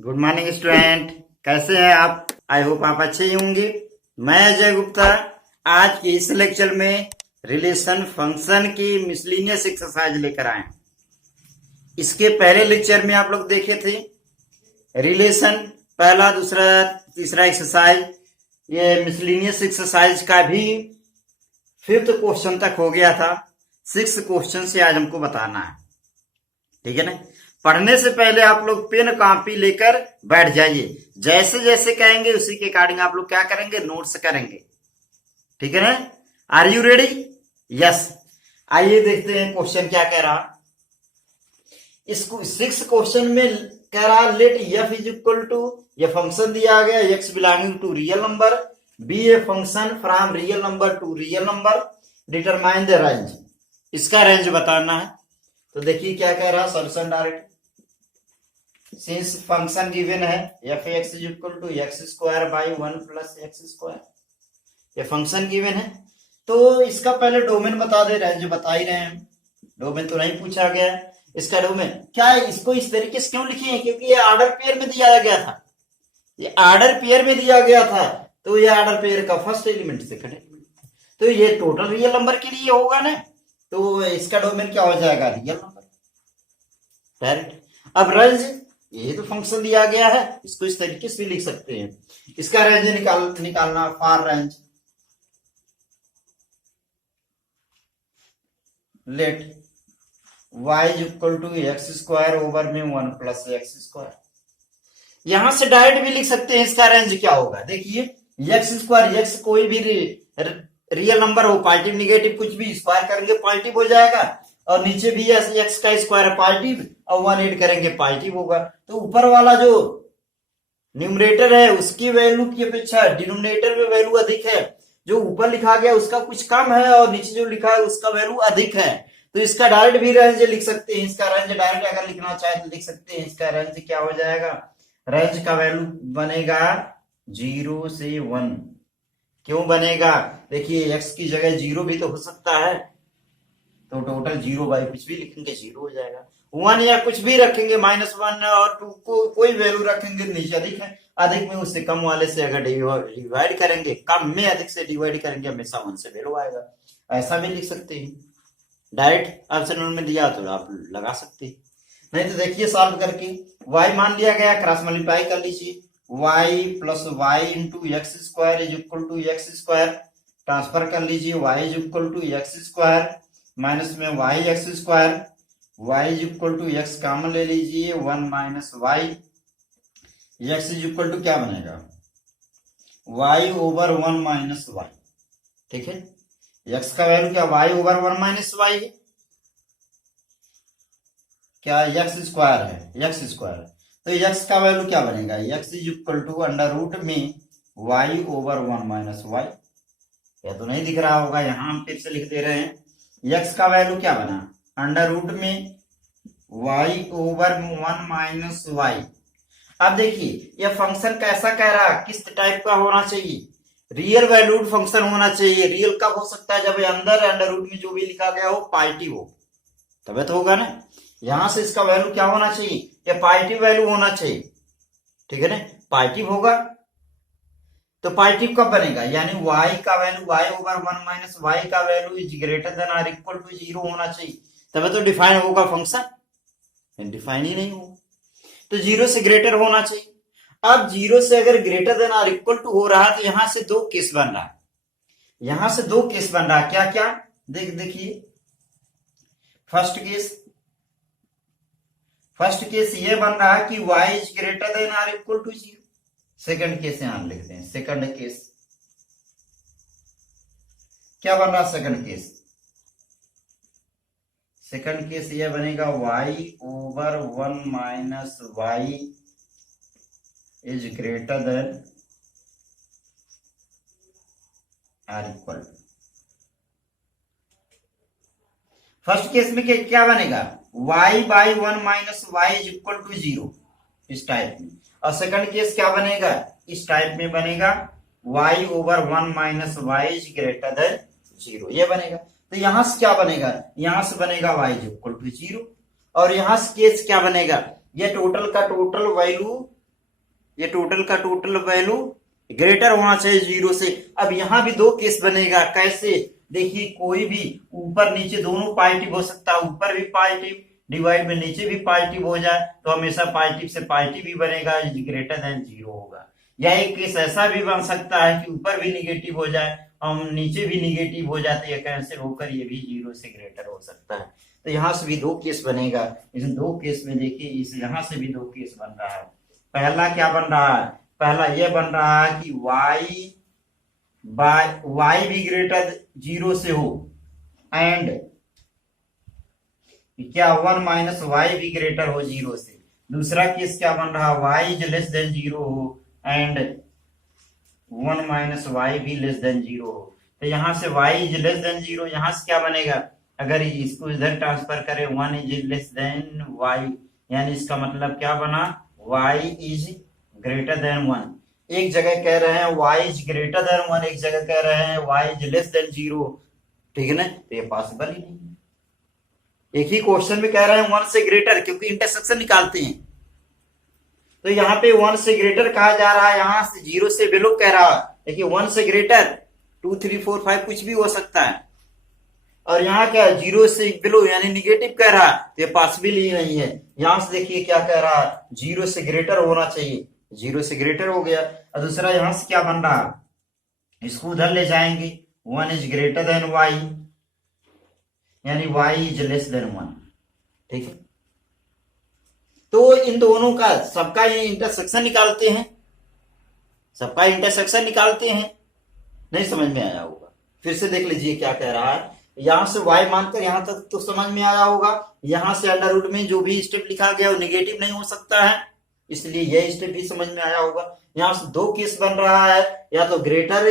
Good morning student. कैसे हैं आप? आई होप आप अच्छे ही होंगे। मैं अजय गुप्ता आज के इस लेक्चर में रिलेशन फंक्शन की मिसलिनियस एक्सरसाइज लेकर आए हैं। इसके पहले लेक्चर में आप लोग देखे थे रिलेशन पहला दूसरा तीसरा एक्सरसाइज। ये मिसलिनियस एक्सरसाइज का भी 5th क्वेश्चन तक हो गया था। 6th क्वेश्चन से आज हमको बताना है, ठीक है ना। पढ़ने से पहले आप लोग पेन कॉपी लेकर बैठ जाइए। जैसे जैसे कहेंगे उसी के अकॉर्डिंग आप लोग क्या करेंगे, नोट्स करेंगे, ठीक है ना। Are you ready? यस। आइए देखते हैं क्वेश्चन क्या कह रहा। इसको 6 क्वेश्चन में कह रहा let f is equal to, ये फंक्शन दिया गया x belonging to real number, be a function from real number to real number, determine the range. इसका रेंज बताना है। तो देखिए क्या कह रहा, solution direct. Since function given है f x is equal to x square by 1 plus x square, ये फंक्शन गिवन है तो इसका पहले डोमेन बता दे। रेंज बता ही रहे हैं, डोमेन तो नहीं पूछा गया। इसका डोमेन क्या है, इसको इस तरीके से क्यों लिखे हैं, क्योंकि ये ऑर्डर पेयर में दिया गया था। ये ऑर्डर पेयर में दिया गया था तो ये ऑर्डर पेयर का फर्स्ट एलिमेंट सेकंड एलिमेंट, तो ये टोटल रियल नंबर के लिए होगा ना। तो इसका डोमेन क्या हो जाएगा, रियल नंबर डायरेक्ट। अब रेंज, ये तो फंक्शन दिया गया है, इसको इस तरीके से भी लिख सकते हैं। इसका रेंज निकालना for range let y is equal to x square over में 1 प्लस एक्स स्क्वायर। यहां से डायरेक्ट भी लिख सकते हैं इसका रेंज क्या होगा। देखिए एक्स स्क्वायर, एक्स कोई भी रियल नंबर हो, पॉजिटिव निगेटिव कुछ भी, स्क्वायर करेंगे पॉजिटिव हो जाएगा, और नीचे भी एक्स का स्क्वायर है पॉजिटिव, और 1 ऐड करेंगे पॉजिटिव होगा। तो ऊपर वाला जो न्यूमरेटर है उसकी वैल्यू की अपेक्षा डिनोमिनेटर में वैल्यू अधिक है। जो ऊपर लिखा गया उसका कुछ कम है और नीचे जो लिखा है उसका वैल्यू अधिक है। तो इसका डायरेक्ट भी रेंज लिख सकते हैं। इसका रेंज डायरेक्ट अगर लिखना चाहे तो लिख सकते हैं। इसका रेंज क्या हो जाएगा, रेंज का वैल्यू बनेगा 0 से 1। क्यों बनेगा, देखिए एक्स की जगह 0 भी तो हो सकता है, तो टोटल 0 बाई कुछ भी लिखेंगे 0 हो जाएगा। 1 या कुछ भी रखेंगे -1 और 2 को कोई वैल्यू रखेंगे, नीचे अधिक है, अधिक में उससे कम वाले से अगर डिवाइड करेंगे, कम में अधिक से डिवाइड करेंगे, हमेशा 1 से वैल्यू आएगा। ऐसा भी लिख सकते हैं। डायरेक्ट ऑप्शन में दिया तो आप लगा सकते हैं, नहीं तो देखिए सॉल्व करके y मान लिया गया, क्रॉस मल्टीप्लाई कर लीजिए। y plus y into x square is equal to x square, transfer कर लीजिए। y is equal to x square minus में y x square, y is equal to x common ले लीजिए, 1 minus y, x is equal to क्या बनेगा, y over 1 minus Y, ठीक है। x का वैल्यू क्या, y ओवर 1 माइनस वाई है, क्या एक्स स्क्वायर है, एक्स स्क्वायर, तो x का वैल्यू क्या बनेगा, x is equal to under root में y ओवर 1 माइनस वाई। या तो नहीं दिख रहा होगा, यहां हम फिर से लिख दे रहे हैं। x का वैल्यू क्या बना, अंडर रूट में y ओवर 1 माइनस वाई। अब देखिए यह फंक्शन कैसा कह रहा, किस टाइप का होना चाहिए, रियल वैल्यूड फंक्शन होना चाहिए। रियल कब हो सकता है, जब अंडर रूट में जो भी लिखा गया हो पॉजिटिव हो, तब तो होगा ना। यहां से इसका वैल्यू क्या होना चाहिए, ये पॉजिटिव वैल्यू होना चाहिए, ठीक है ना। पॉजिटिव होगा तो पॉजिटिव कब बनेगा, यानी y का value y over 1 minus y का वैल्यू इज ग्रेटर देन और इक्वल टू 0 होना चाहिए, तब तो डिफाइन होगा फंक्शन। डिफाइन ही नहीं होगा तो 0 से ग्रेटर होना चाहिए। अब 0 से अगर ग्रेटर देन और इक्वल टू हो रहा है तो यहां से 2 केस बन रहा है, यहां से 2 केस बन रहा है। क्या क्या, देखिए फर्स्ट केस ये बन रहा है कि y इज ग्रेटर देन और इक्वल टू 0। सेकंड केस यहां लिखते हैं। सेकंड केस क्या बन रहा है, सेकंड केस ये बनेगा y over 1 minus y is greater than और इक्वल। फर्स्ट केस में क्या बनेगा, y by 1 minus y is equal to 0 इस टाइप में, और सेकंड केस क्या बनेगा, इस टाइप में बनेगा y over 1 minus y is greater than 0, ये बनेगा। तो यहां से क्या बनेगा, यहां से बनेगा y इज इक्वल टू 0, और यहां से केस क्या बनेगा, ये टोटल का टोटल वैल्यू ये टोटल का टोटल वैल्यू ग्रेटर होना चाहिए 0 से। अब यहाँ भी दो केस बनेगा, कैसे? देखिए कोई भी ऊपर नीचे दोनों पॉजिटिव हो सकता है, ऊपर भी पॉजिटिव डिवाइड में नीचे भी पॉजिटिव हो जाए तो हमेशा पॉजिटिव से पॉजिटिव ही बनेगा, ग्रेटर देन 0 होगा। या एक केस ऐसा भी बन सकता है कि ऊपर भी निगेटिव हो जाए और नीचे भी निगेटिव हो जाते, ये कैंसिल होकर ये भी 0 से ग्रेटर हो सकता है। तो यहाँ से भी दो केस बनेगा। इस दो केस में देखिए इस यहाँ से भी दो केस बन रहा है। पहला क्या बन रहा है? पहला ये बन रहा है कि y भी ग्रेटर 0 से हो एंड क्या 1 माइनस वाई भी ग्रेटर हो 0 से। दूसरा केस क्या बन रहा है? y इज लेस देन 0 हो एंड 1 माइनस वाई भी लेस देन 0 हो। तो यहाँ से y इज लेस देन 0, यहाँ से क्या बनेगा? अगर इसको इधर ट्रांसफर करें 1 इज लेस देन y, यानी इसका मतलब क्या बना? y is greater then 1। एक जगह कह रहे हैं y इज ग्रेटर देन 1, एक जगह कह रहे हैं y इज लेस देन 0, ठीक है ना? तो ये पॉसिबल ही नहीं है। एक ही क्वेश्चन में कह रहे हैं 1 से ग्रेटर, क्योंकि इंटरसेक्शन निकालते हैं। तो यहाँ पे 1 से ग्रेटर कहा जा रहा है, यहाँ से 0 से बिलो कह रहा है। देखिए 1 से ग्रेटर 2 3 4 5 कुछ भी हो सकता है, और यहाँ क्या 0 से बिलो यानी निगेटिव कह रहा है, तो ये पॉसिबल ही नहीं है। यहां से देखिए क्या कह रहा है? 0 से ग्रेटर होना चाहिए, 0 से ग्रेटर हो गया। और दूसरा यहां से क्या बन रहा है? इसको उधर ले जाएंगे, 1 इज ग्रेटर देन y, यानी y इज लेस देन 1, ठीक है? तो इन दोनों का सबका ये इंटरसेक्शन निकालते हैं, सबका इंटरसेक्शन निकालते हैं। नहीं समझ में आया होगा, फिर से देख लीजिए क्या कह रहा है। यहां से y मानकर यहां तक तो समझ में आया होगा। यहां से अंडर रूट में जो भी स्टेप लिखा गया वो निगेटिव नहीं हो सकता है, इसलिए यह स्टेप भी समझ में आया होगा। यहां से दो केस बन रहा है, या तो ग्रेटर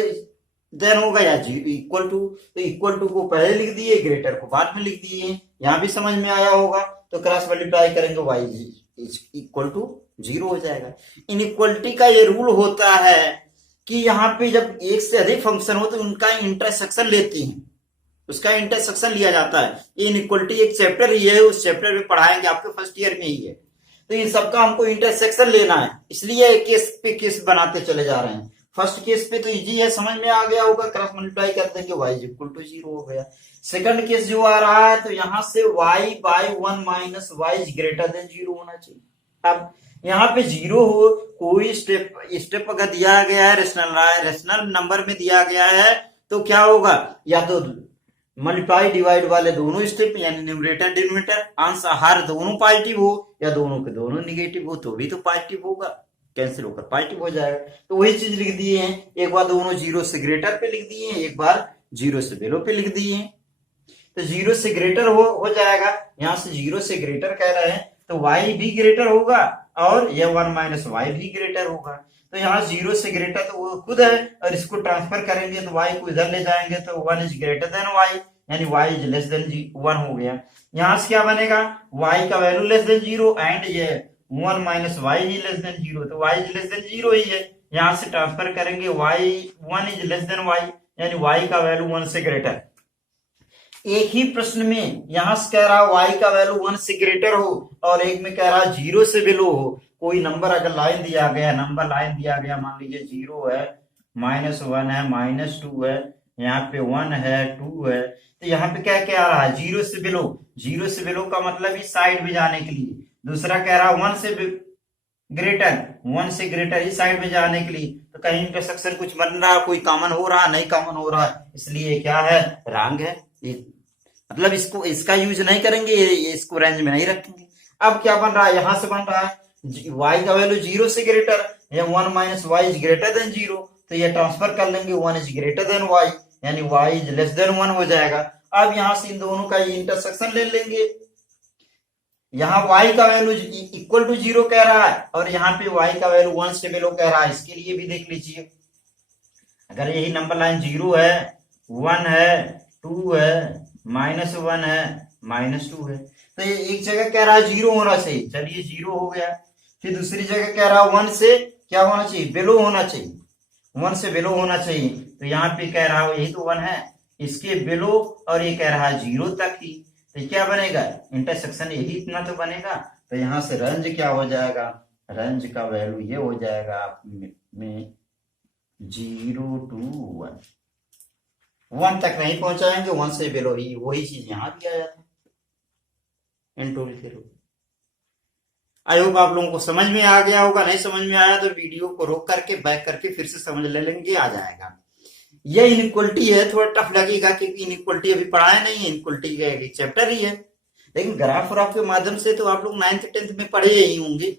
देन होगा या इक्वल टू। तो इक्वल टू को पहले लिख दिए, ग्रेटर को बाद में लिख दिए, यहां भी समझ में आया होगा। तो क्रॉस मल्टीप्लाई करेंगे y इक्वल टू 0 हो जाएगा। इनइक्वलिटी का ये रूल होता है कि यहाँ पे जब एक से अधिक फंक्शन हो तो उनका इंटरसेक्शन लेते हैं, उसका इंटरसेक्शन लिया जाता है। ये इनइक्वलिटी एक चैप्टर ही है, उस चैप्टर में पढ़ाएंगे, आपके फर्स्ट ईयर में ही है। तो इन सबका हमको इंटरसेक्शन लेना है, इसलिए केस पे केस बनाते चले जा रहे हैं। फर्स्ट केस पे तो इजी है, समझ में आ गया होगा, क्रॉस मल्टीप्लाई कर देंगे y इक्वल टू 0 हो गया। सेकंड केस जो आ रहा है, तो यहां से y by 1 minus y greater than 0 होना चाहिए। अब यहाँ पे 0 हो, कोई स्टेप अगर दिया गया है रेशनल नंबर में दिया गया है, तो क्या होगा? या तो मल्टीप्लाई डिवाइड वाले दोनों स्टेप यानी न्यूमरेटर डिनोमिनेटर आंसर हर दोनों पॉजिटिव हो, या दोनों के दोनों निगेटिव हो तो भी तो पॉजिटिव होगा, कैंसिल होकर पॉजिटिव हो जाएगा। तो वही चीज लिख दिए हैं, एक बार दोनों 0 से ग्रेटर पे लिख दिए हैं, एक बार 0 से बिलो पे लिख दिए हैं। तो 0 से ग्रेटर हो जाएगा। यहां से 0 से ग्रेटर कह रहे हैं तो y भी ग्रेटर होगा और ये 1 माइनस वाई भी ग्रेटर होगा। तो यहाँ 0 से ग्रेटर तो वो खुद है, और इसको ट्रांसफर करेंगे तो y को इधर ले जाएंगे तो 1 इज ग्रेटर देन y, यानी y इज लेस देन 1 हो गया। यहाँ से क्या बनेगा? y का वैल्यू लेस देन 0 एंड ये 1 minus why he less than 0, तो y इज लेस देन 0 ही है। यहाँ से ट्रांसफर करेंगे y 1 is less then y, यानी y का वैल्यू 1 से ग्रेटर। एक ही प्रश्न में यहां से कह रहा है y का वैल्यू 1 से ग्रेटर हो, और एक में कह रहा है 0 से बिलो हो। कोई नंबर अगर लाइन दिया गया, मान लीजिए 0 है, -1 है, -2 है, यहाँ पे 1 है, 2 है, तो यहाँ पे क्या क्या आ रहा है? 0 से बिलो। 0 से बिलो का मतलब इस साइड में जाने के लिए। दूसरा कह रहा है 1 से ग्रेटर इस साइड में जाने के लिए। तो कहीं इंटरसेक्शन कुछ बन रहा है, कोई कॉमन हो रहा है, नहीं कॉमन हो रहा है, इसलिए क्या है? रॉन्ग है। मतलब इसका यूज नहीं करेंगे, इसको रेंज में नहीं रखेंगे। अब क्या बन रहा है? यहां से बन रहा है y का वैल्यू 0 से ग्रेटर, या 1 minus y is greater than 0, तो ये ट्रांसफर कर लेंगे 1 इज ग्रेटर देन y, यानी y इज लेस देन 1 हो जाएगा। अब यहां से इन दोनों का इंटरसेक्शन ले लेंगे। यहाँ y का वैल्यू इक्वल टू 0 कह रहा है, और यहाँ पे y का वैल्यू 1 से बिलो कह रहा है। इसके लिए भी देख लीजिए, अगर यही नंबर लाइन 0 है, 1 है, 2 है, -1 है, -2 है, तो ये एक जगह कह रहा है 0 होना चाहिए, चलिए 0 हो गया। फिर दूसरी जगह कह रहा है 1 से क्या होना चाहिए? बिलो होना चाहिए, 1 से बिलो होना चाहिए। तो यहाँ पे कह रहा है यही तो 1 है, इसके बिलो, और ये कह रहा है 0 तक ही, तो क्या बनेगा? इंटरसेक्शन यही इतना तो बनेगा। तो यहाँ से रेंज क्या हो जाएगा? रेंज का वैल्यू ये हो जाएगा आप में 0 to 1, 1 तक नहीं पहुंचाएंगे, 1 से बिलो ही, वही चीज यहाँ भी आया था इन टूल के रूप। आई होप आप लोगों को समझ में आ गया होगा, नहीं समझ में आया तो वीडियो को रोक करके बैक करके फिर से समझ ले लेंगे, आ जाएगा। ये इनइक्वलिटी है, थोड़ा टफ लगेगा क्योंकि इनइक्वलिटी अभी पढ़ाया नहीं है, इनइक्वलिटी का एक चैप्टर ही है, लेकिन ग्राफ ग्राफ के माध्यम से तो आप लोग 9th 10th में पढ़े ही होंगे,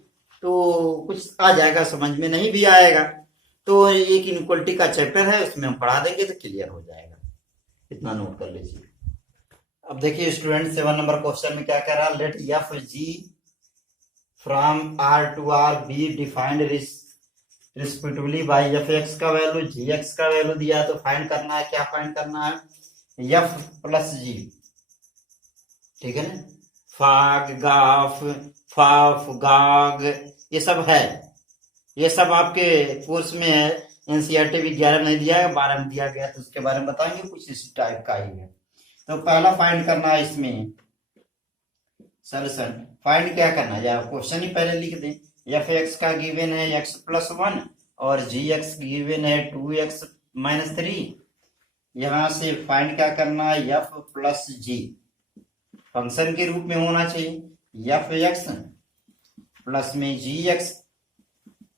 तो कुछ आ जाएगा समझ में, नहीं भी आएगा तो एक इनइक्वलिटी का चैप्टर है, उसमें हम पढ़ा देंगे तो क्लियर हो जाएगा, इतना नोट कर लीजिए। अब देखिए स्टूडेंट 7 नंबर क्वेश्चन में क्या कह रहा है, let F G from R to R be defined respectively by F x का वैल्यू जी एक्स का वैल्यू दिया, तो फाइंड करना है, क्या फाइंड करना है, एफ प्लस जी, ठीक है ना, फाग गाफ फाफ गाग ये सब है, ये सब आपके कोर्स में है, एनसीईआरटी भी 11 नहीं दिया है, 12 में दिया गया, तो उसके बारे में बताएंगे, कुछ इस टाइप का ही है। तो पहला फाइंड करना है इसमें सॉल्यूशन, फाइंड क्या करना है, या क्वेश्चन ही पहले लिख दें, एफ एक्स का गिवन है एक्स प्लस 1 और जी एक्स गिवन है 2x माइनस 3, यहां से फाइंड क्या करना है, एफ प्लस जी फंक्शन के रूप में होना चाहिए, एफ एक्स प्लस में जी एक्स,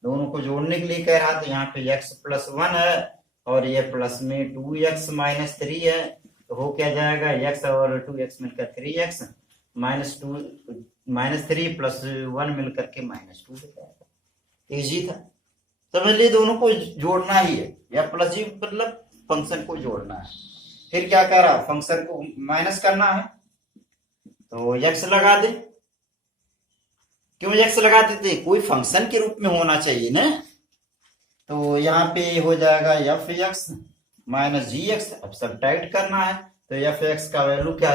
दोनों को जोड़ने के लिए कह रहा, तो यहाँ पे x प्लस 1 है और ये प्लस में 2x माइनस 3 है, तो हो क्या जाएगा, x और 2x मिलकर 3x माइनस 3 प्लस 1 मिलकर के माइनस 2 हो जाएगा। इजी था, समझ लिए, दोनों को जोड़ना ही है, या प्लस जी मतलब फंक्शन को जोड़ना है। फिर क्या कह रहा, फंक्शन को माइनस करना है, तो x लगा दे, क्यों x लगा देते हैं, कोई फंक्शन के रूप में होना चाहिए ना, तो यहाँ पे हो जाएगा एफ एक्स माइनस जी एक्स, अब सब्ट्रैक्ट करना है, तो एफ एक्स का वैल्यू क्या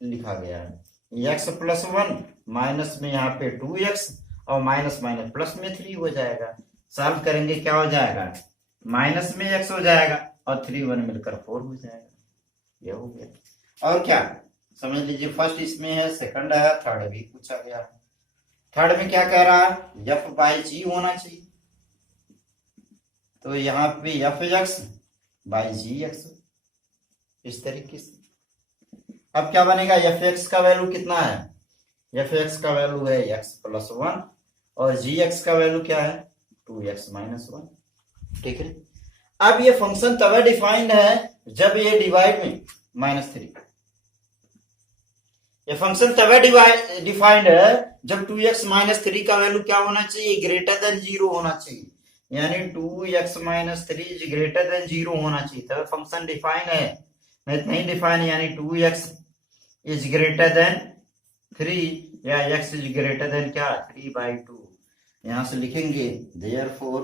लिखा गया है, एक्स प्लस 1 माइनस में यहाँ पे 2x और माइनस माइनस प्लस में 3 हो जाएगा, सॉल्व करेंगे क्या हो जाएगा, माइनस में x हो जाएगा और 3 1 मिलकर 4 हो जाएगा, ये हो गया। और क्या समझ लीजिए, फर्स्ट इसमें है, सेकंड है, थर्ड भी पूछा गया है। थर्ड में क्या कह रहा है, एफ बाई जी होना चाहिए, तो यहाँ पे F x by G x, इस तरीके से। अब क्या बनेगा, एफ एक्स का वैल्यू कितना है, एफ एक्स का वैल्यू है एक्स प्लस 1 और जी एक्स का वैल्यू क्या है 2x माइनस 1, ठीक है। अब ये फंक्शन तब डिफाइंड है जब ये डिवाइड में -3, ये फंक्शन तब डिफाइंड है जब 2x माइनस 3 का वैल्यू क्या होना चाहिए, ग्रेटर देन 0 होना चाहिए, यानी 2x minus 3 is greater than 0 होना चाहिए, तब फंक्शन डिफाइन है, नहीं डिफाइन यानी 2x इज ग्रेटर देन 3 या x इज ग्रेटर देन क्या 3/2, यहां से लिखेंगे therefore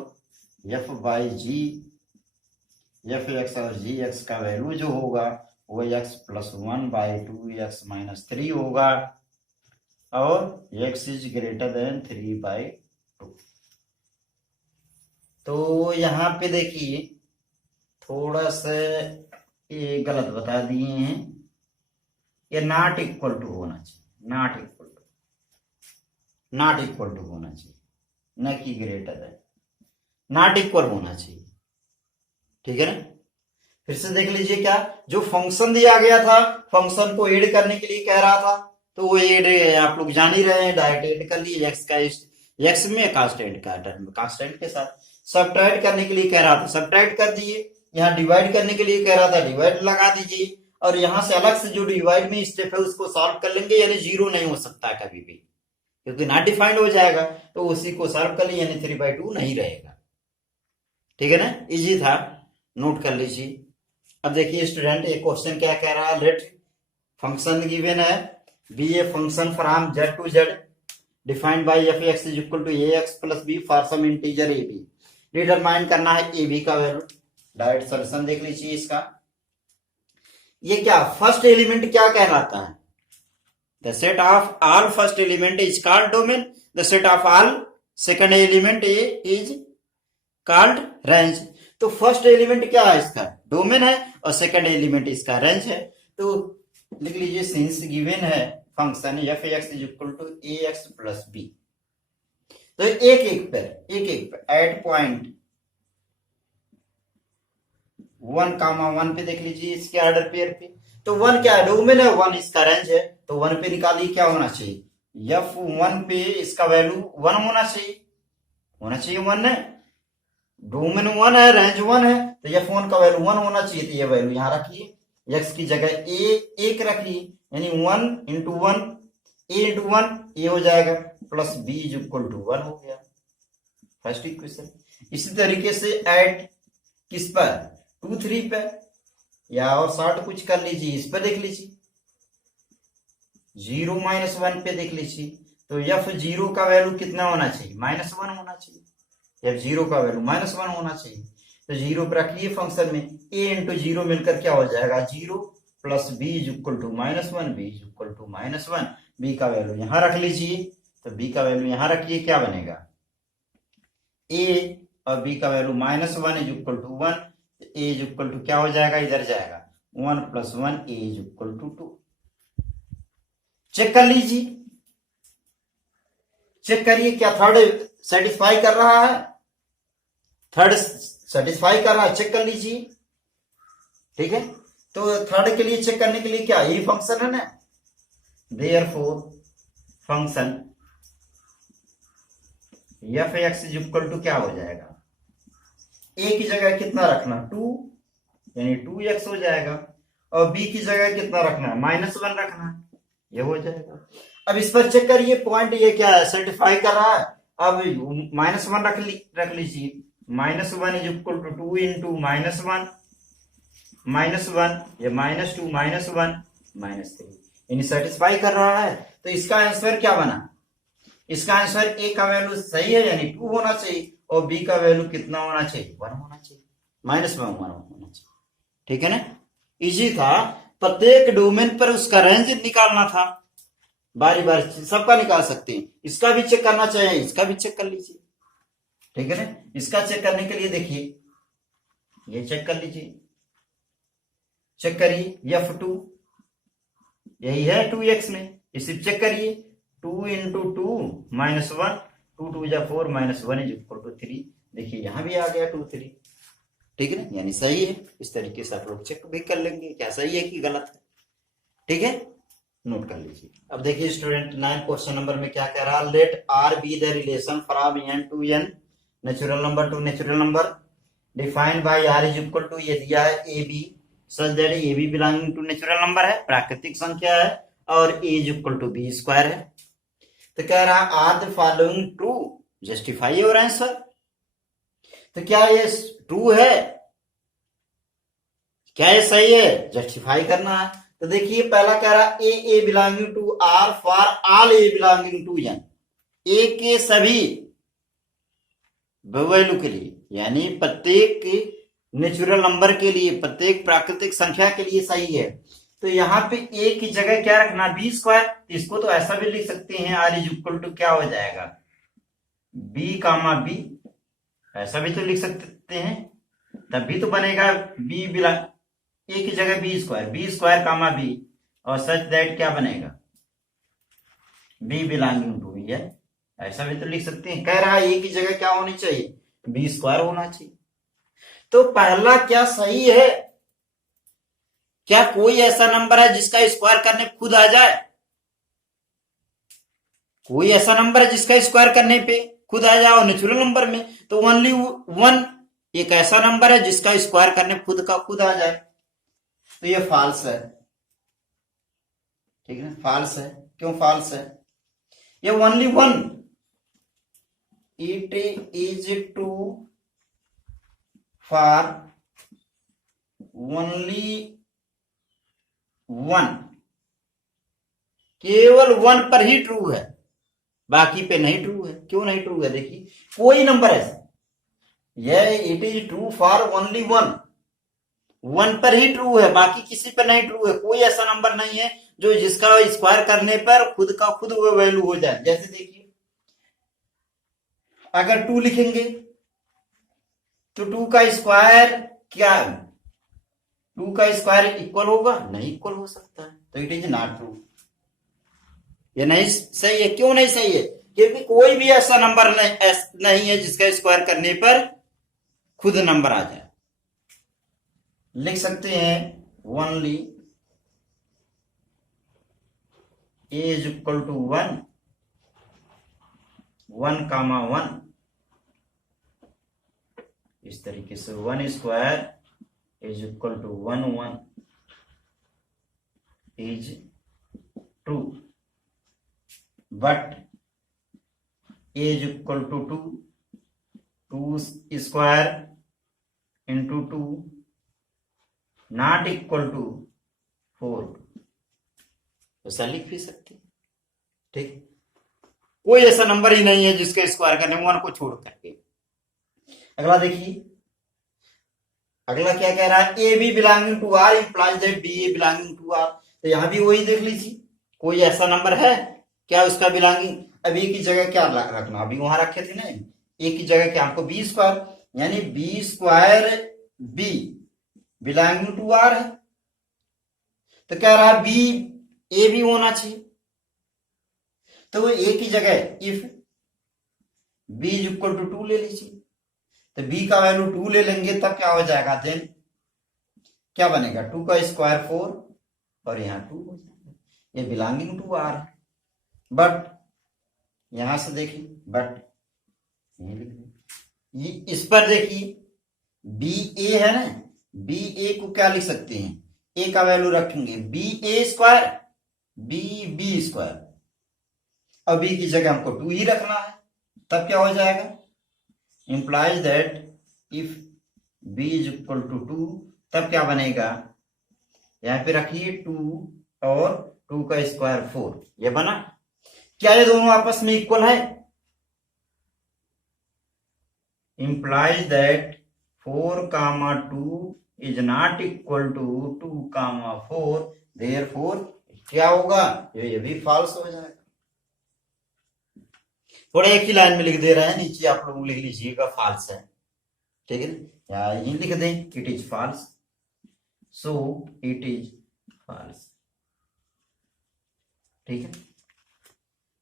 f by G, F x और जी एक्स का वैल्यू जो होगा वो x प्लस 1/2x माइनस 3 होगा और x इज ग्रेटर देन 3/2। तो यहाँ पे देखिए थोड़ा सा ये गलत बता दिए हैं, ये नॉट इक्वल टू होना चाहिए, नॉट इक्वल टू होना चाहिए, न कि ग्रेटर देन, नॉट इक्वल होना चाहिए, ठीक है ना। फिर से देख लीजिए, क्या जो फंक्शन दिया गया था, फंक्शन को ऐड करने के लिए कह रहा था, तो वो ऐड आप लोग जान ही रहे हैं, डायरेक्ट ऐड कर लीजिए, एक्स का एक्स में कांस्टेंट का टर्म कांस्टेंट के साथ, सब्ट्रैक्ट करने के लिए कह रहा था सब्ट्रैक्ट कर दिए, यहाँ डिवाइड करने के लिए कह रहा था डिवाइड लगा दीजिए, और यहाँ से अलग से जो डिवाइड में स्टेप है उसको सॉल्व कर लेंगे, यानी 0 नहीं हो सकता कभी भी, क्योंकि नॉट डिफाइंड हो जाएगा, तो उसी को सॉल्व कर लिए, यानी 3/2 नहीं रहेगा, ठीक है ना। इजी था, नोट कर लीजिए। अब देखिए स्टूडेंट, एक क्वेश्चन क्या कह रहा है, लेट फंक्शन गिवन है be a function from z to z defined by F x is equal to A x plus B for some integer A B, determine करना है ए बी का value. Direct solution देख लीजिए इसका, ये क्या first element क्या कहलाता है, the set of all first element is called domain, the set of all second element is called range. तो फर्स्ट एलिमेंट क्या है इसका डोमेन है और सेकंड एलिमेंट इसका रेंज है, तो लिख लीजिए सिंस गिवन है function F x is equal to A x plus B, तो एक एक पर एट पॉइंट 1, 1 पे देख लीजिए इसके ऑर्डर पेयर पे। तो 1 क्या है, डोमेन है, 1 इसका रेंज है, तो 1 पे निकालिए क्या होना चाहिए, F1 पे इसका वैल्यू 1 होना चाहिए 1 है, डोमेन 1 है, रेंज 1 है, तो F1 का वैल्यू 1 होना चाहिए। तो ये वैल्यू यहां रखिए, x की जगह एक रखिए, यानी 1 इंटू 1 a इंटू 1 ये हो जाएगा, plus b is equal to 1 हो गया फर्स्ट इक्वेशन। इसी तरीके से ऐड किस पर, 2, 3 पे, या और शॉर्ट कुछ कर लीजिए, इस पर देख लीजिए 0 -1 पे देख लीजिए। तो F0 का वैल्यू कितना होना चाहिए, -1 होना चाहिए, F0 का वैल्यू -1 होना चाहिए। तो 0 पर रखिए फंक्शन में, a इंटू 0 मिलकर क्या हो जाएगा 0, plus b is equal to -1, b is equal to -1, b का वैल्यू यहां रख लीजिए, तो b का वैल्यू यहां रखिए, क्या बनेगा a और b का value -1 is equal to 1, a is equal to क्या हो जाएगा, इधर जाएगा 1 + 1, a is equal to 2। Check कर लीजिए, चेक करिए क्या थर्ड सेटिस्फाई कर रहा है, थर्ड सेटिस्फाई कर रहा है, चेक कर लीजिए, ठीक है। तो थर्ड के लिए चेक करने के लिए क्या, यही फंक्शन है ना, therefore function f(x) is equal to क्या हो जाएगा, a की जगह कितना रखना 2, यानी 2x हो जाएगा, और b की जगह कितना रखना है -1 रखना है, ये हो जाएगा। अब इस पर चेक करिए पॉइंट, ये क्या है, सेटिस्फाई कर रहा है। अब -1 रख लीजिए, -1 इज इक्वल टू 2 इंटू -1, ये -2 -1 -3, यानी सेटिस्फाई कर रहा है। तो इसका आंसर क्या बना, इसका आंसर a का वैल्यू सही है, यानी 2 होना चाहिए, और b का वैल्यू कितना होना चाहिए, 1 होना चाहिए, -1 होना चाहिए, ठीक है ना। इजी था, प्रत्येक डोमेन पर उसका रेंज निकालना था, बारी बारी सबका निकाल सकते हैं, इसका भी चेक करना चाहिए, इसका भी चेक कर लीजिए, ठीक है ना। इसका चेक करने के लिए देखिए, ये चेक कर लीजिए, चेक करिए F2 यही है 2x में, इसे चेक करिए 2 इंटू 2 -1, 2 2 जा 4 -1 इज इक्वल टू 3, देखिए यहां भी आ गया 2 3, ठीक है ना, यानी सही है। इस तरीके से आप लोग चेक भी कर लेंगे क्या सही है कि गलत है, ठीक है, नोट कर लीजिए। अब देखिए स्टूडेंट 9 क्वेश्चन नंबर में क्या कह रहा है, let R be the relation from n to n natural number to natural number defined by R is equal to, ये दिया है A B such that A B belonging to natural number है, प्राकृतिक संख्या है, और a is equal to b square है। तो कह रहा है are the following true, justify your answer. तो क्या ये ट्रू है, क्या ये सही है, जस्टिफाई करना है। तो देखिए पहला कह रहा है A belonging to R for all A belonging to N, A के सभी वैल्यू के लिए, यानी प्रत्येक नेचुरल नंबर के लिए, प्रत्येक प्राकृतिक संख्या के लिए सही है। तो यहाँ पे ए की जगह क्या रखना, बी स्क्वायर, इसको तो ऐसा भी लिख सकते हैं आर इज इक्वल टू क्या हो जाएगा बी कामा बी, ऐसा भी तो लिख सकते हैं, तब भी तो बनेगा बी बिला, ए की जगह बी स्क्वायर कामा बी, और सच दैट क्या बनेगा बी बिलोंगिंग टू बी है, ऐसा भी तो लिख सकते हैं। कह रहा है ए की जगह क्या होनी चाहिए, बी स्क्वायर होना चाहिए। तो पहला क्या सही है, क्या कोई ऐसा नंबर है जिसका स्क्वायर करने पे खुद आ जाए, कोई ऐसा नंबर है जिसका स्क्वायर करने पे खुद आ जाए, और नेचुरल नंबर में तो ओनली 1 एक ऐसा नंबर है जिसका स्क्वायर करने पे खुद का खुद आ जाए, तो ये फॉल्स है, ठीक है, फॉल्स है। क्यों फॉल्स है, ये only 1, it is true for only 1, केवल 1 पर ही ट्रू है, बाकी पे नहीं ट्रू है। क्यों नहीं ट्रू है, देखिए कोई नंबर ऐसा, यह it is true for only 1 पर ही ट्रू है, बाकी किसी पर नहीं ट्रू है। कोई ऐसा नंबर नहीं है जो जिसका स्क्वायर करने पर खुद का खुद वो वैल्यू हो जाए। जैसे देखिए अगर 2 लिखेंगे तो 2 का स्क्वायर क्या, 2 का स्क्वायर इक्वल होगा, नहीं इक्वल हो सकता है, तो इट इज नॉट ट्रू, ये नहीं सही है। क्यों नहीं सही है, क्योंकि कोई भी ऐसा नंबर नहीं है जिसका स्क्वायर करने पर खुद नंबर आ जाए। लिख सकते हैं only a is equal to 1 1 comma 1, इस तरीके से 1 square is equal to 1 1 is true, but a is equal to 2 2 square into 2 not equal to 4, ऐसा लिख भी सकते हैं। ठीक, कोई ऐसा नंबर ही नहीं है जिसके स्क्वायर करने में 1 को छोड़ करके। अगला देखिए, अगला क्या कह रहा है, A B belonging to R implies that B A belonging to R. तो यहां भी वही देख लीजिए, कोई ऐसा नंबर है क्या उसका बिलोंगिंग। अब ए की जगह क्या रखना, अभी वहां रखे थे ना, ए की जगह क्या हमको बी स्क्वायर, यानी B square B belonging to R है। तो कह रहा है बी ए भी होना चाहिए, तो ए की जगह if B is equal to 2 ले लीजिए, तो बी का वैल्यू 2 ले लेंगे, तब क्या हो जाएगा, देन क्या बनेगा, 2 का स्क्वायर 4 और यहाँ 2 हो जाएगा, ये बिलोंगिंग टू आर। बट यहां से देखिए, बट ये इस पर देखिए बी ए है ना, बी ए को क्या लिख सकते हैं, ए का वैल्यू रखेंगे बी ए स्क्वायर बी बी स्क्वायर, और बी की जगह हमको 2 ही रखना है, तब क्या हो जाएगा, implies that if B is equal to 2, तब क्या बनेगा, यहां पे रखिए 2 और 2 का स्क्वायर 4, ये बना। क्या ये दोनों आपस में इक्वल है, implies that 4 comma 2 is not equal to 2 comma 4, therefore क्या होगा, ये भी फॉल्स हो जाएगा। थोड़ा एक ही लाइन में लिख दे रहे हैं, नीचे आप लोग लिख लीजिएगा फॉल्स है, ठीक है, या ये लिख दें it is false, so it is false. ठीक है,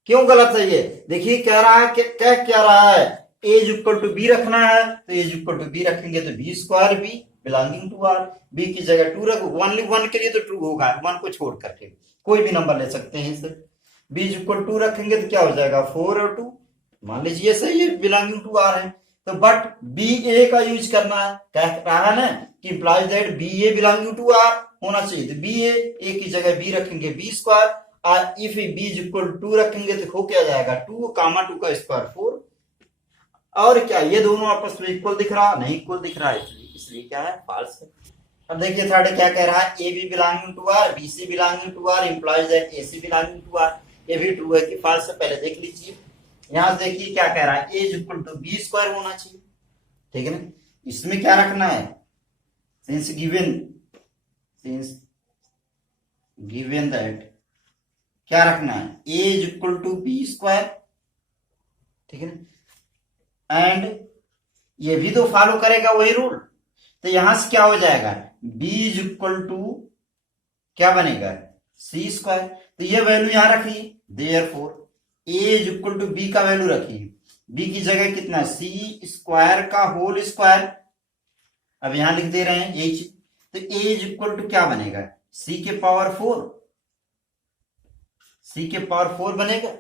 क्यों गलत है ये, देखिए कह रहा है क्या रहा है, A is equal to B रखना है, तो A is equal to B रखेंगे तो B square B belonging to R, B की जगह 2 रखो, ओनली 1 के लिए तो 2 होगा, 1 को छोड़ करके कोई भी नंबर ले सकते हैं सर। बी इज इक्वल 2 रखेंगे तो क्या हो जाएगा, 4 और 2, मान लीजिए सही है, बिलोंगिंग टू आर है, तो बट बी ए का यूज करना है, कह रहा है ना कि implies that B A belonging to R होना चाहिए, तो बी ए की जगह बी रखेंगे बी स्क्वायर, और इफ बी इज इक्वल 2 रखेंगे तो हो क्या जाएगा, 2 कामा 2 का स्क्वायर 4, और क्या ये दोनों आपस में इक्वल दिख रहा, नहीं इक्वल दिख रहा है, इसलिए क्या है, फॉल्स है। अब देखिए थर्ड क्या कह रहा है, A B belonging to R B C belonging to R implies that A C belonging to R, ये भी ट्रू है कि फॉल्स है, पहले देख लीजिए। यहां से देखिए क्या कह रहा है, A is equal to B square होना चाहिए, ठीक है ना, इसमें क्या रखना है, सिंस गिवन दैट क्या रखना है, A is equal to B square, ठीक है ना, एंड ये भी तो फॉलो करेगा वही रूल, तो यहां से क्या हो जाएगा, b इज इक्वल टू क्या बनेगा, सी स्क्वायर, तो ये वैल्यू यहां रखिए, therefore a is equal to b का वैल्यू रखिए, b की जगह कितना, सी स्क्वायर का होल स्क्वायर, अब यहां लिख दे रहे हैं यही चीज, तो a इज इक्वल टू क्या बनेगा, c के पावर 4, c के पावर 4 बनेगा,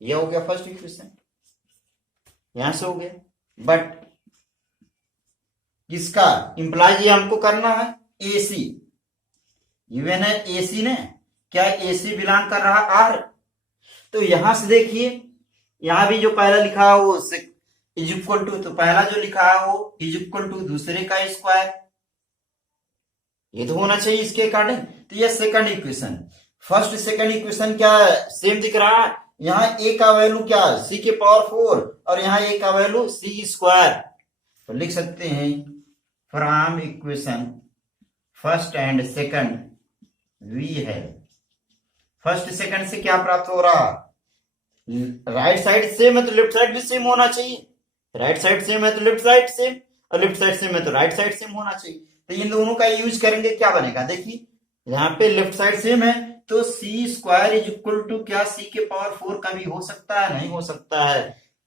ये हो गया फर्स्ट इक्वेशन, यहां से हो गया। बट किसका इंप्लाइज ये हमको करना है, AC गिवन है, AC ने क्या AC बिलोंग कर रहा R, तो यहां से देखिए यहां भी जो पहला लिखा है वो इज इक्वल टू, तो पहला जो लिखा है वो इज इक्वल टू दूसरे का स्क्वायर, ये तो होना चाहिए इसके अकॉर्डिंग, तो ये second equation, first second equation क्या सेम दिख रहा है, यहाँ a का वैल्यू क्या, c के पावर 4 और यहाँ a का वैल्यू c स्क्वायर, तो लिख सकते हैं from equation first and second वी है, फर्स्ट सेकंड से क्या प्राप्त हो रहा, राइट साइड सेम है तो लेफ्ट साइड भी सेम होना चाहिए, राइट साइड सेम है तो लेफ्ट साइड सेम, और लेफ्ट साइड सेम है तो राइट साइड सेम होना चाहिए, तो इन दोनों का यूज करेंगे क्या बनेगा, देखिए यहाँ पे लेफ्ट साइड सेम है तो सी स्क्वायर इज इक्वल टू क्या सी के पावर 4 का भी हो सकता है? नहीं हो सकता है।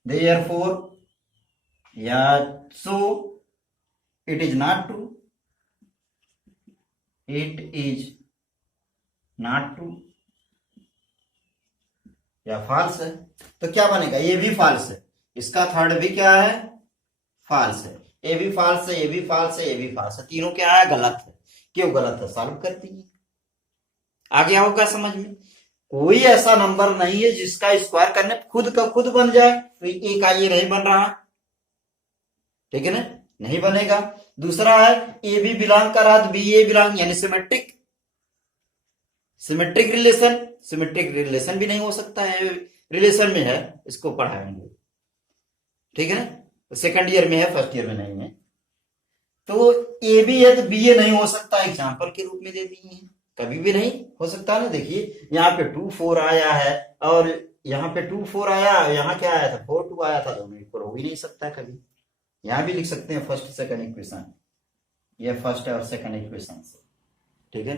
देयरफॉर या सो it is not true, it is not true या फॉल्स है। तो क्या बनेगा? ये भी फॉल्स है, इसका थर्ड भी क्या है? फॉल्स है। ये भी फॉल्स है, ये भी फॉल्स है, ये भी फॉल्स है, तीनों क्या है? गलत है। क्यों गलत है? सॉल्व करती है। आगे आओगा समझ में? कोई ऐसा नंबर नहीं है जिसका स्क्वायर करने खुद का खुद बन जाए। तो ए का ये नहीं बन रहा, ठीक है ना? नहीं बनेगा। दूसरा है ए बी बिलोंग कर रहा, तो बी ए बिलोंग, यानी symmetric, symmetric relation, symmetric relation भी नहीं हो सकता है। रिलेशन में है, इसको पढ़ाएंगे, ठीक है ना? सेकंड ईयर में है, फर्स्ट ईयर में नहीं है। तो ए बी है तो बी ए नहीं हो सकता, एग्जाम्पल के रूप में दे दिए हैं, कभी भी नहीं हो सकता ना। देखिए यहाँ पे 2 4 आया है और यहाँ पे 2 4 आया, यहाँ क्या आया था? 4 2 आया था, दोनों इक्वल हो ही नहीं सकता कभी। यहाँ भी लिख सकते हैं फर्स्ट सेकंड इक्वेशन, ये फर्स्ट और सेकंड इक्वेशन से, ठीक है?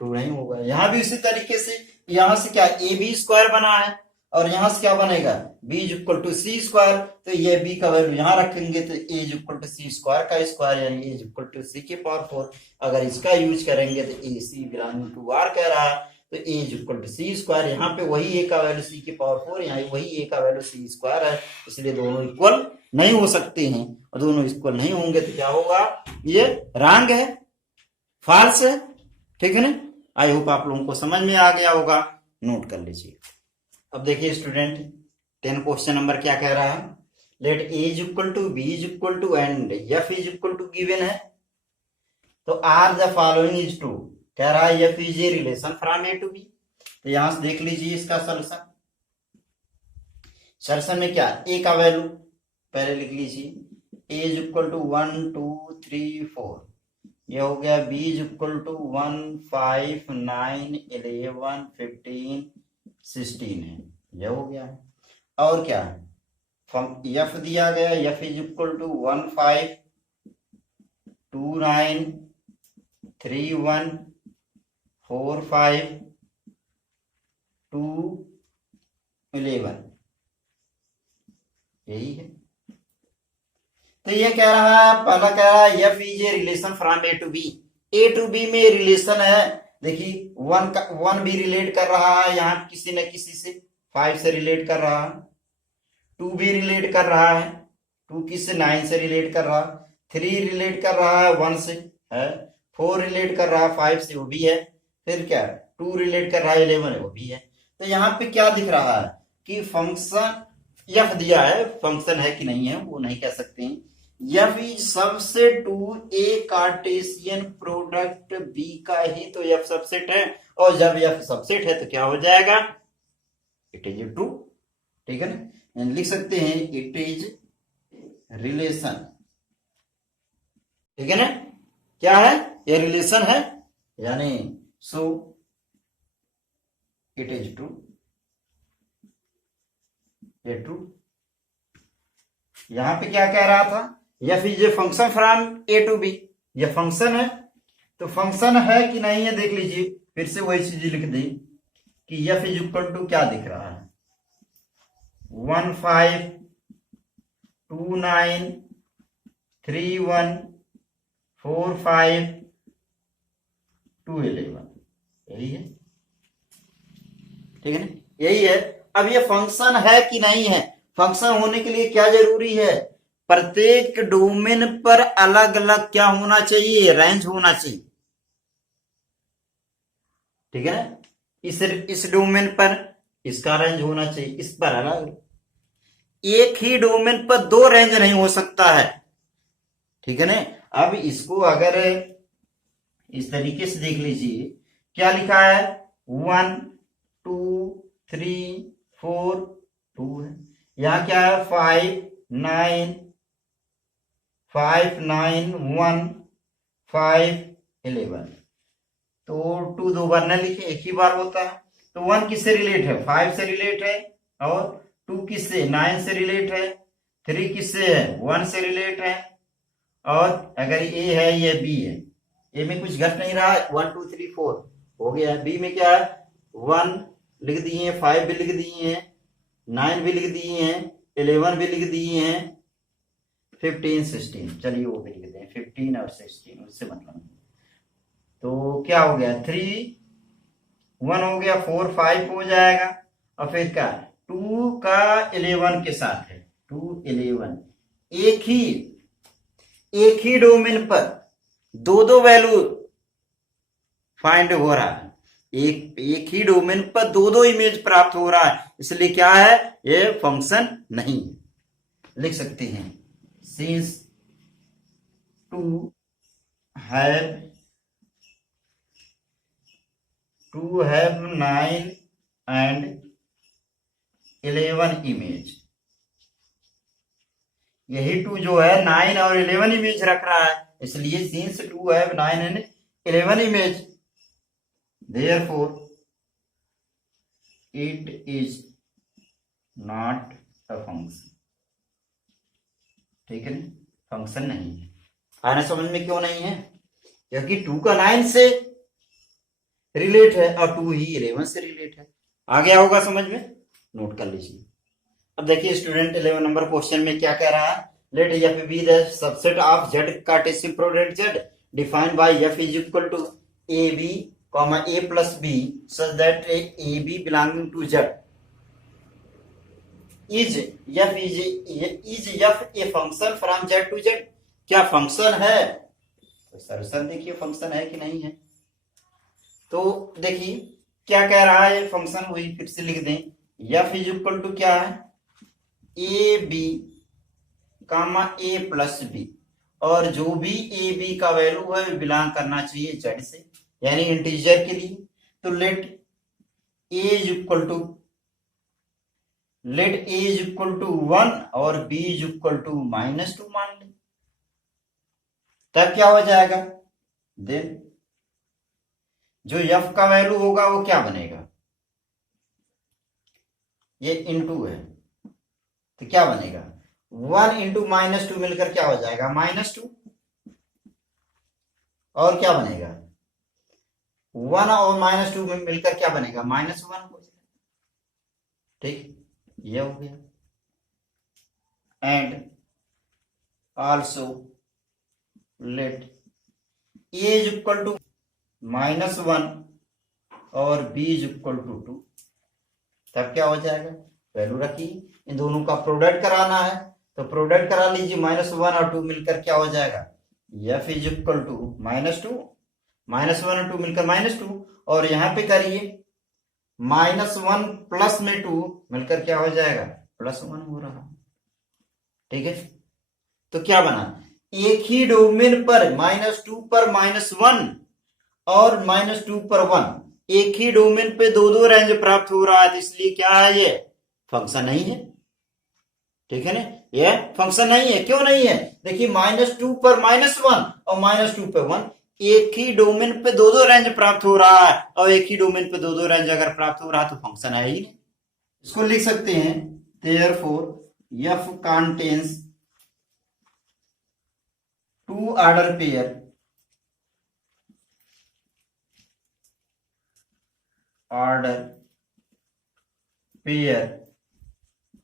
2 नहीं होगा। यहाँ भी उसी तरीके से, यहाँ से क्या ए बी स्क्वायर बना है और यहाँ से क्या बनेगा? B is equal to C square. तो ये बी का वैल्यू यहाँ रखेंगे तो A is equal to C square का स्क्वायर, यानी A is equal to C के पावर 4। अगर इसका यूज करेंगे तो A C belonging to R कह रहा है, तो A is equal to C square. यहाँ पे वही ए का वैल्यू सी के पावर 4, यहाँ वही ए का वैल्यू सी स्क्वायर है, इसलिए दोनों इक्वल नहीं हो सकते हैं। और दोनों इक्वल नहीं होंगे तो क्या होगा? ये रॉन्ग है, फॉल्स है, ठीक है ना? आई होप आप लोगों को समझ में आ गया होगा, नोट कर लीजिए। अब देखिए स्टूडेंट, 10 क्वेश्चन नंबर क्या कह रहा है? Let A is equal to B is equal to and F is equal to given है, तो are the following is true. कह रहा है F is a relation from A to B. तो यहां से देख लीजिए इसका सॉल्यूशन। सॉल्यूशन में क्या? ए का वैल्यू पहले लिख लीजिए, ए इज इक्वल टू 1 2 3 4, ये हो गया। बी इज इक्वल टू 1 5 9 11 15 16 है, यह हो गया। और क्या है? एफ दिया गया, एफ इज इक्वल टू 1 5 2 9 3 1 4 5 2 11, यही है। तो ये कह रहा है, पहला कह रहा है F is a relation from A to B. A to B में रिलेशन है, देखिए 1 भी रिलेट कर रहा है यहाँ किसी न किसी से, 5 से रिलेट कर रहा है। 2 भी रिलेट कर रहा है, 2 किससे? 9 से रिलेट कर रहा है। 3 रिलेट कर रहा है 1 से है। 4 रिलेट कर रहा है 5 से, वो भी है। फिर क्या? 2 रिलेट कर रहा है 11 है, वो भी है। तो यहाँ पे क्या दिख रहा है कि फंक्शन एफ दिया है, फंक्शन है कि नहीं है वो नहीं कह सकते हैं। F is subset to A cartesian product B का ही तो एफ सबसेट है, और जब एफ सबसेट है तो क्या हो जाएगा? इट इज ट्रू, ठीक है ना? लिख सकते हैं इट इज रिलेशन, ठीक है ना? क्या है? ये रिलेशन है, यानी सो इट इज ट्रू, ये ट्रू। यहां पे क्या कह रहा था? F is a function from A to B, ये फंक्शन है, तो फंक्शन है कि नहीं है देख लीजिए। फिर से वही चीज लिख दी कि एफ इज इक्वल टू क्या दिख रहा है? 1 5 2 9 3 1 4 5 2 11, यही है, ठीक है ना? यही है। अब ये फंक्शन है कि नहीं है? फंक्शन होने के लिए क्या जरूरी है? प्रत्येक डोमेन पर अलग अलग क्या होना चाहिए? रेंज होना चाहिए, ठीक है ना? इस डोमेन पर इसका रेंज होना चाहिए, इस पर अलग। एक ही डोमेन पर 2 रेंज नहीं हो सकता है, ठीक है ना? अब इसको अगर इस तरीके से देख लीजिए, क्या लिखा है? 1 2 3 4 2 है। यहां क्या है? 5 9 5 9 1 5 11, तो 2 2 बार न लिखे, एक ही बार होता है। तो 1 किससे रिलेट है? 5 से रिलेट है। और 2 किससे? 9 से रिलेट है। 3 किससे है? 1 से रिलेट है। और अगर ए है, ये बी है, ए में कुछ घट नहीं रहा है, 1 2 3 4 हो गया। बी में क्या है? 1 लिख दिए हैं, 5 भी लिख दिए हैं, 9 भी लिख दिए हैं, 11 भी लिख दिए हैं, 15 16, चलिए वो भी लिख दें 15 और 16, उससे मतलब नहीं। तो क्या हो गया 3 1 हो गया, 4 5 हो जाएगा, और फिर क्या 2 का 11 के साथ है, 2 11, एक ही डोमेन पर दो दो वैल्यू फाइंड हो रहा है, एक ही डोमेन पर दो दो इमेज प्राप्त हो रहा है, इसलिए क्या है, ये फंक्शन नहीं है। लिख सकते हैं since to have 9 and 11 image, यही टू जो है 9 और 11 इमेज रख रहा है, इसलिए since to have 9 and 11 image, therefore it is not a function। ठीक है, फंक्शन नहीं है। आना समझ में क्यों नहीं है, क्योंकि 2 का 9 से रिलेट है और 2 ही 11 से रिलेट है। आ गया होगा समझ में, नोट कर लीजिए। अब देखिए स्टूडेंट 11 नंबर क्वेश्चन में क्या कह रहा है, let F be the subset of Z cartesian product Z defined by F is equal to A B comma A plus B such that A B belonging to Z is F a function from Z to Z. क्या function है, तो sir देखिए function है कि नहीं है। तो देखिए क्या कह रहा है फंक्शन, वही फिर से लिख दें, एफ इज इक्वल टू क्या है, A B comma A plus B, और जो भी ए बी का वैल्यू है बिलोंग करना चाहिए जेड से, यानी इंटीजर के लिए। तो let A is equal to 1 और b इज इक्वल टू -2 मान लें, तब क्या हो जाएगा, देन जो f का वैल्यू होगा वो क्या बनेगा, ये इनटू है, तो क्या बनेगा 1 इंटू -2 मिलकर क्या हो जाएगा -2, और क्या बनेगा 1 और -2 में मिलकर क्या बनेगा -1 हो जाएगा। ठीक, ये हो गया। And also let a is equal to -1 और b इज इक्वल टू 2, तब क्या हो जाएगा, वैल्यू रखिए, इन दोनों का प्रोडक्ट कराना है, तो प्रोडक्ट करा लीजिए, -1 और 2 मिलकर क्या हो जाएगा, f इज इक्वल टू -2, -1 और 2 मिलकर -2, और यहां पे करिए -1 प्लस में 2 मिलकर क्या हो जाएगा +1 हो रहा। ठीक है, तो क्या बना, एक ही डोमेन पर -2 पर -1 और -2 पर 1, एक ही डोमेन पे दो दो रेंज प्राप्त हो रहा है, तो इसलिए क्या है, ये फंक्शन नहीं है। ठीक है ना, ये फंक्शन नहीं है। क्यों नहीं है, देखिए -2 पर -1 और -2 पर 1, एक ही डोमेन पे दो दो रेंज प्राप्त हो रहा है, और एक ही डोमेन पे दो दो रेंज अगर प्राप्त हो रहा है तो फंक्शन है ही नहीं। इसको लिख सकते हैं therefore f contains two order pair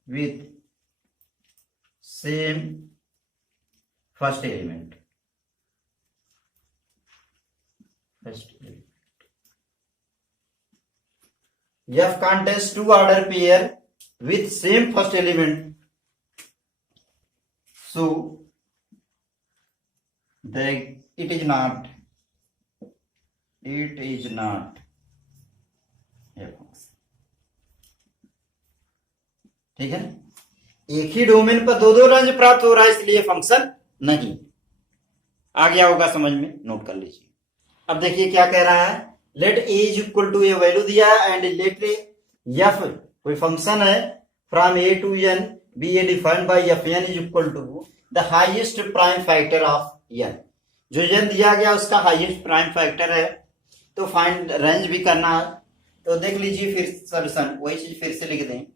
with same first element। f contains two order pair with same first element, so it is not a function। ठीक है, एक ही डोमेन पर दो दो रेंज प्राप्त हो रहा है, इसलिए फंक्शन नहीं। आ गया होगा समझ में, नोट कर लीजिए। अब देखिए क्या कह रहा है, let A is equal to A value दिया है, एंड लेट एफ कोई फंक्शन है from A to N B A defined by F N is equal to the highest prime factor of N. जो एन दिया गया उसका highest prime factor है, तो फाइंड रेंज भी करना है। तो देख लीजिए फिर सॉल्यूशन, वही चीज फिर से लिख दें,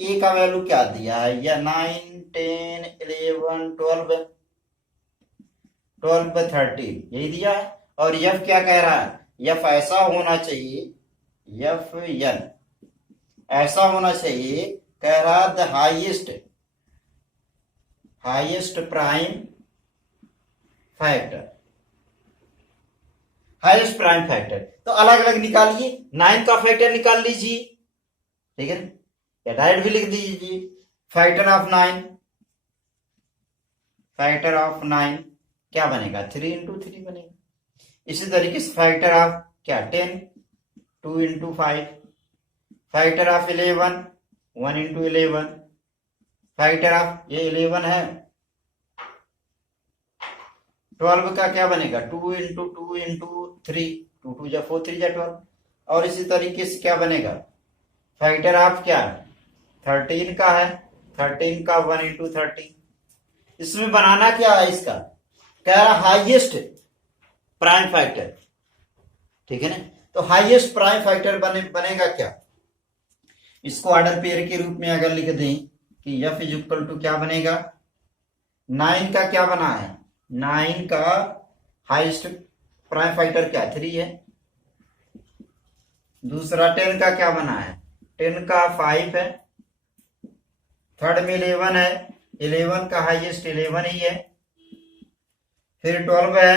ए का वैल्यू क्या दिया है, या 9 10 11 12 13 यही दिया है, और एफ क्या कह रहा है, एफ ऐसा होना चाहिए एफ एन ऐसा होना चाहिए। कह रहा the highest prime factor, highest prime factor. तो अलग अलग निकालिए, 9 का फैक्टर निकाल लीजिए, ठीक है, या डायरेक्ट भी लिख दीजिए। फैक्टर ऑफ 9, फैक्टर ऑफ 9 क्या बनेगा, 3 इंटू 3 बनेगा। इसी तरीके से फैक्टर ऑफ क्या 10, 2 into 5। Factor of 11, 1 into 11। Factor of ये 11 है, 12 का क्या बनेगा, 2 इंटू 2 इंटू 3, 2 2 जा 4 3 जा 12। और इसी तरीके से क्या बनेगा, फैक्टर ऑफ क्या 13 का है, 13 का 1 इंटू 13। इसमें बनाना क्या है, इसका कह रहा हाईएस्ट प्राइम फैक्टर, ठीक है ना। तो हाईएस्ट प्राइम फैक्टर बनेगा क्या, इसको ऑर्डर पेयर के रूप में अगर लिख दें कि एफ इज इक्वल टू क्या बनेगा, 9 का क्या बना है, 9 का हाईएस्ट प्राइम फैक्टर क्या 3 है। दूसरा 10 का क्या बना है, 10 का 5 है। थर्ड में 11 है, 11 का हाईएस्ट 11 ही है। फिर 12 है,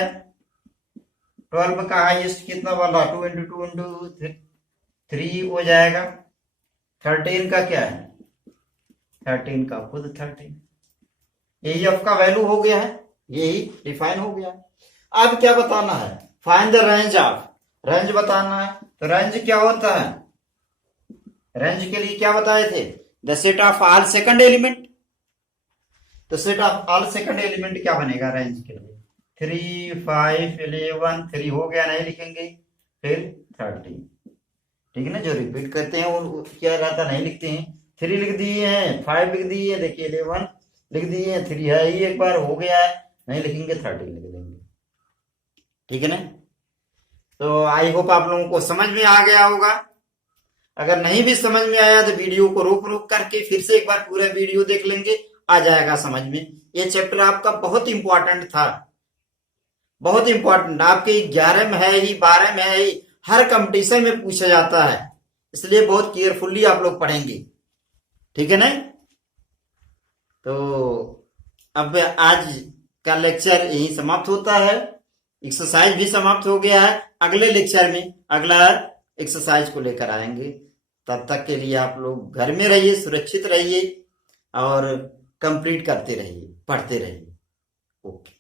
12 का हाईएस्ट कितना बन रहा, 2 इंटू 2 इंटू 3 हो जाएगा। 13 का क्या है, 13 का खुद 13। यही एफ का वैल्यू हो गया है, यही डिफाइन हो गया। अब क्या बताना है, find the range of, range बताना है। तो रेंज क्या होता है, रेंज के लिए क्या बताए थे, the set of all second element. तो set of all second element क्या बनेगा रेंज के लिए, 3 5 11, 3 हो गया नहीं लिखेंगे, फिर 13, ठीक है ना। जो रिपीट करते हैं वो क्या रहता नहीं लिखते हैं। 3 लिख दिए हैं, 5 लिख दिए हैं, देखिए 11 लिख दिए हैं, 3 है ही एक बार हो गया है, नहीं लिखेंगे 13 लिख देंगे, ठीक है ना। तो आई होप आप लोगों को समझ में आ गया होगा। अगर नहीं भी समझ में आया तो वीडियो को रोक रोक करके फिर से एक बार पूरा वीडियो देख लेंगे, आ जाएगा समझ में। ये चैप्टर आपका बहुत इंपॉर्टेंट था, बहुत इंपॉर्टेंट, आपके 11 में है ही, 12 में है ही, हर कंपटीशन में पूछा जाता है, इसलिए बहुत केयरफुली आप लोग पढ़ेंगे, ठीक है ना। तो अब आज का लेक्चर यही समाप्त होता है, एक्सरसाइज भी समाप्त हो गया है। अगले लेक्चर में अगला एक्सरसाइज को लेकर आएंगे। तब तक के लिए आप लोग घर में रहिए, सुरक्षित रहिए और कंप्लीट करते रहिए, पढ़ते रहिए। ओके।